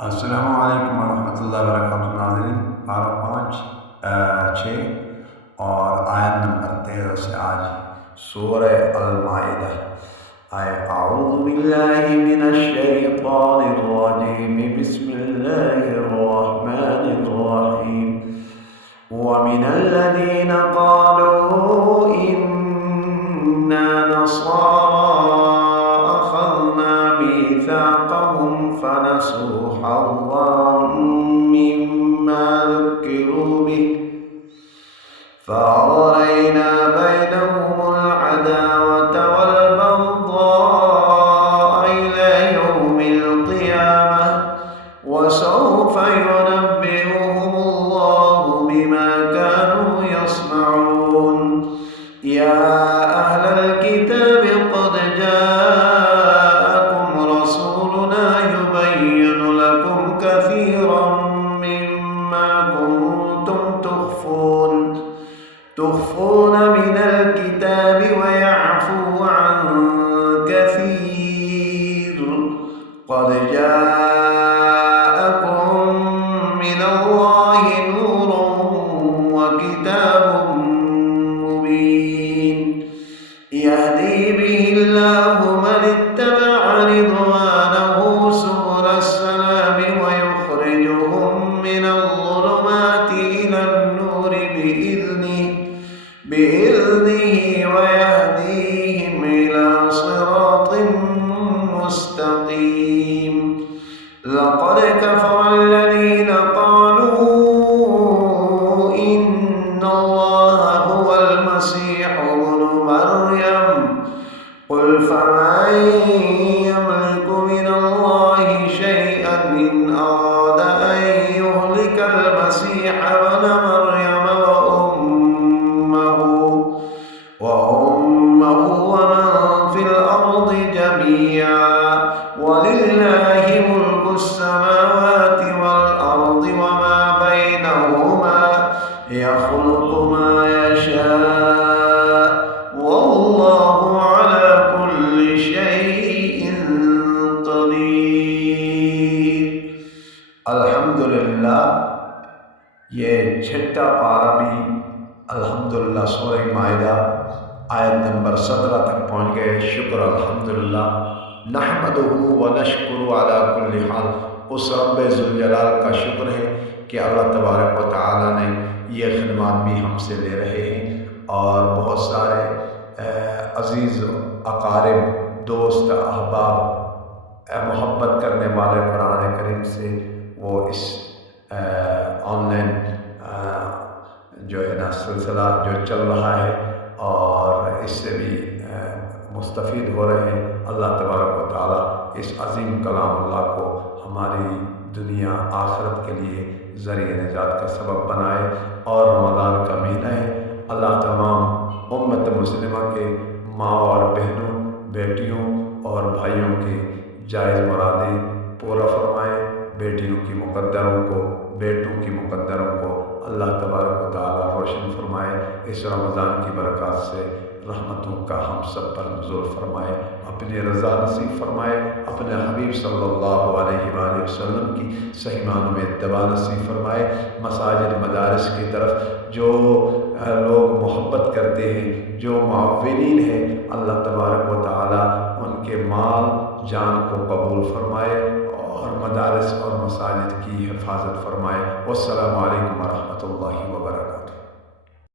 السلام علیکم ورحمۃ اللہ وبرکاتہ ناظرین، پارہ 5 6 اور آیت نمبر 13 سے آج سورہ المائدہ۔ اعوذ باللہ من الشیطان الرجیم، بسم اللہ الرحمن الرحیم۔ ومن الذین قالوا انا نصارى اخذنا میثاقهم فنسوا حظا مما ذكروا به فأغرينا بينهم العداوة والبغضاء إلى يوم القيامة وسوف ينبئهم الله بما كانوا يصنعون۔ يا أهل الكتاب قد جاءكم رسولنا يبين لكم كثيرا مما كنتم تخفون من الكتاب ويعفو عن كثير، قد جاءكم من الله نور وكتاب مبين يهدي به الله من اتبع رضوانه سبل السلام ويخرجهم من الظلمات إلى النور بإذنه ويهديهم إلى صراط مستقيم۔ لقد كفر الذين قالوا إن الله هو المسيح ابن مريم، قل فمن يملك من الله شيئا إن أراد أن يهلك المسيح ابن مريم وأمه ومن في الأرض جميعا، ولله ملك السماوات والأرض وما بينهما، يخلق ما يشاء والله على كل شيء قدير۔ الحمدللہ، یہ چھٹا پارہ بھی الحمدللہ سورہ مائدہ آیت نمبر 17 تک پہنچ گئے۔ شکر الحمدللہ، نحمدہ ونشکر علی کل حال۔ اس رب ذوالجلال کا شکر ہے کہ اللہ تبارک و تعالیٰ نے یہ خدمات بھی ہم سے لے رہے ہیں، اور بہت سارے عزیز اقارب، دوست، احباب، محبت کرنے والے قرآن کریم سے وہ اس آن لائن جو ہے نا سلسلہ جو چل رہا ہے اور اس سے بھی مستفید ہو رہے ہیں۔ اللہ تبارک و تعالیٰ اس عظیم کلام اللہ کو ہماری دنیا آخرت کے لیے ذریعہ نجات کا سبب بنائے۔ اور رمضان کا مہینہ ہے، اللہ تمام امت مسلمہ کے ماں اور بہنوں، بیٹیوں اور بھائیوں کی جائز مرادیں پورا فرمائے۔ بیٹیوں کی مقدروں کو، بیٹوں کی مقدروں کو اللہ تبارک و تعالیٰ روشن فرمائے۔ اس رمضان کی برکات سے رحمتوں کا ہم سب پر نزول فرمائے، اپنی رضا نصیب فرمائے، اپنے حبیب صلی اللہ علیہ وآلہ وسلم کی صحیح معنوں میں اتباع نصیب فرمائے۔ مساجد مدارس کی طرف جو لوگ محبت کرتے ہیں، جو معاونین ہیں، اللہ تبارک و تعالیٰ ان کے مال جان کو قبول فرمائے اور مدارس اور مساجد کی حفاظت فرمائے۔ والسلام علیکم ورحمۃ اللہ وبرکاتہ۔